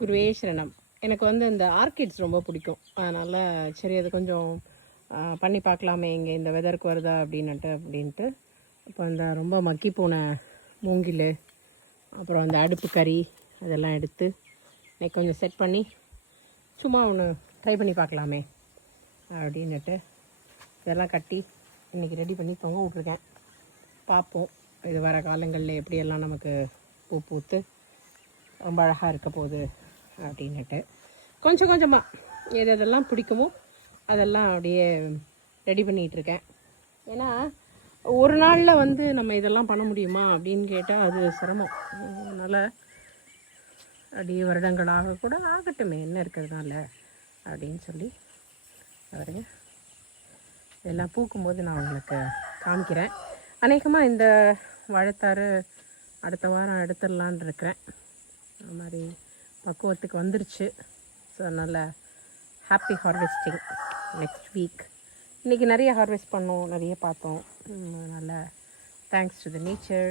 குருவே சரணம். எனக்கு வந்து இந்த ஆர்கிட்ஸ் ரொம்ப பிடிக்கும். அதனால் சரி அது கொஞ்சம் பண்ணி பார்க்கலாமே இங்கே இந்த வெதருக்கு வருதா அப்படின்ட்டு இப்போ இந்த ரொம்ப மக்கி போன மூங்கில் அப்புறம் அந்த அடுப்பு கறி அதெல்லாம் எடுத்து இன்னைக்கு கொஞ்சம் செட் பண்ணி சும்மா ஒன்று ட்ரை பண்ணி பார்க்கலாமே அப்படின்னுட்டு இதெல்லாம் கட்டி இன்றைக்கி ரெடி பண்ணி தொங்க விட்ருக்கேன். பார்ப்போம் இது வர காலங்களில் எப்படியெல்லாம் நமக்கு பூ பூத்து ரொம்ப அழகாக இருக்க போகுது அப்படின்னுட்டு கொஞ்சம் கொஞ்சமாக எது எதெல்லாம் பிடிக்குமோ அதெல்லாம் அப்படியே ரெடி பண்ணிகிட்ருக்கேன். ஏன்னா ஒரு நாளில் வந்து நம்ம இதெல்லாம் பண்ண முடியுமா அப்படின்னு கேட்டால் அது சிரமம். அதனால் அப்படியே வருடங்களாக கூட ஆகட்டுமே என்ன இருக்கிறதுனால அப்படின்னு சொல்லி பாருங்க இதெல்லாம் பூக்கும்போது நான் உங்களுக்கு காமிக்கிறேன். அநேகமாக இந்த வாழைத்தாறு அடுத்த வாரம் எடுத்துடலான் இருக்கிறேன். அது மாதிரி பக்குவத்துக்கு வந்துருச்சு. ஸோ அதனால் ஹாப்பி ஹார்வெஸ்டிங் நெக்ஸ்ட் வீக். இன்றைக்கி நிறைய ஹார்வெஸ்ட் பண்ணோம், நிறைய பார்த்தோம். அதனால் தேங்க்ஸ் டு த நேச்சர்.